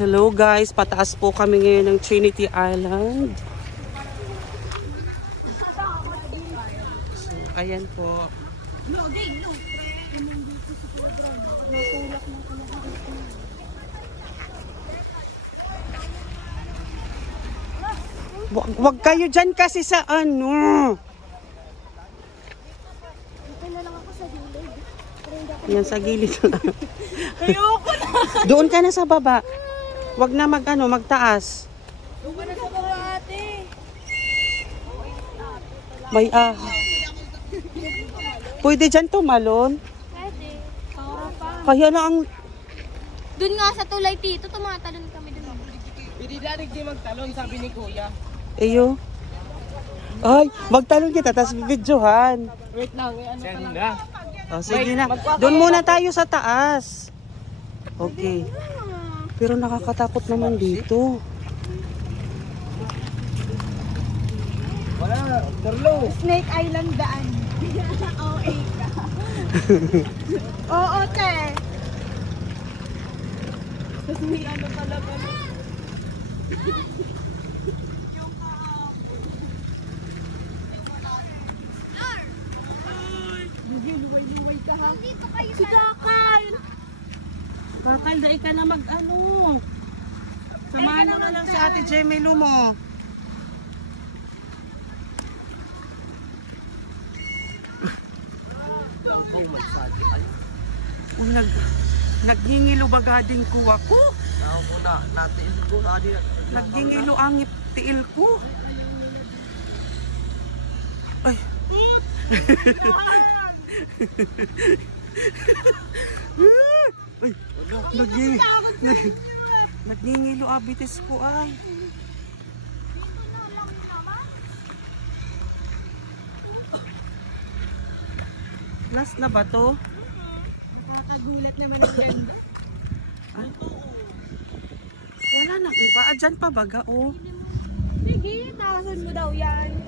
Hello guys, pataas po kami ngayon ng Trinity Island. So, ayan po. Wag kayo dyan kasi sa ano. Yan sa gilid. Ayoko na. Doon ka na sa baba. Wag na magtaas. Doon ka na sa baba, ate. May pwede dyan tumalon. Pwede. Para pa. Kaya na ang... Doon nga sa tulay, tito, tumatalon kami doon. Hindi darig di magtalon, sabi ni kuya. Eyo. Ay, magtalon kita, tapos bibidyohan. Wait lang, ano pa lang. Oh, sige na. Doon muna tayo sa taas. Okay. Pero nakakatakot naman dito. Wala, Carlo. Snake Island daan. OA ka. Oo, te. Tapos may ano pala pala. Luway-luway ka ha. Si Kakay. Kakal, dahil ka na mag-ano. Samahan mo na lang si Ate Jemelo mo. Naggingilo bagadin ko ako. Ako muna, natin ko tadi. Naggingilo ang tiil ko. Ay. Ay. Naggingilo abitis ko ay. Last na ba to? Nakakagulat naman ang ganda. Wala nang iba. Dyan pa baga oh. Sige, tawasan mo daw yan.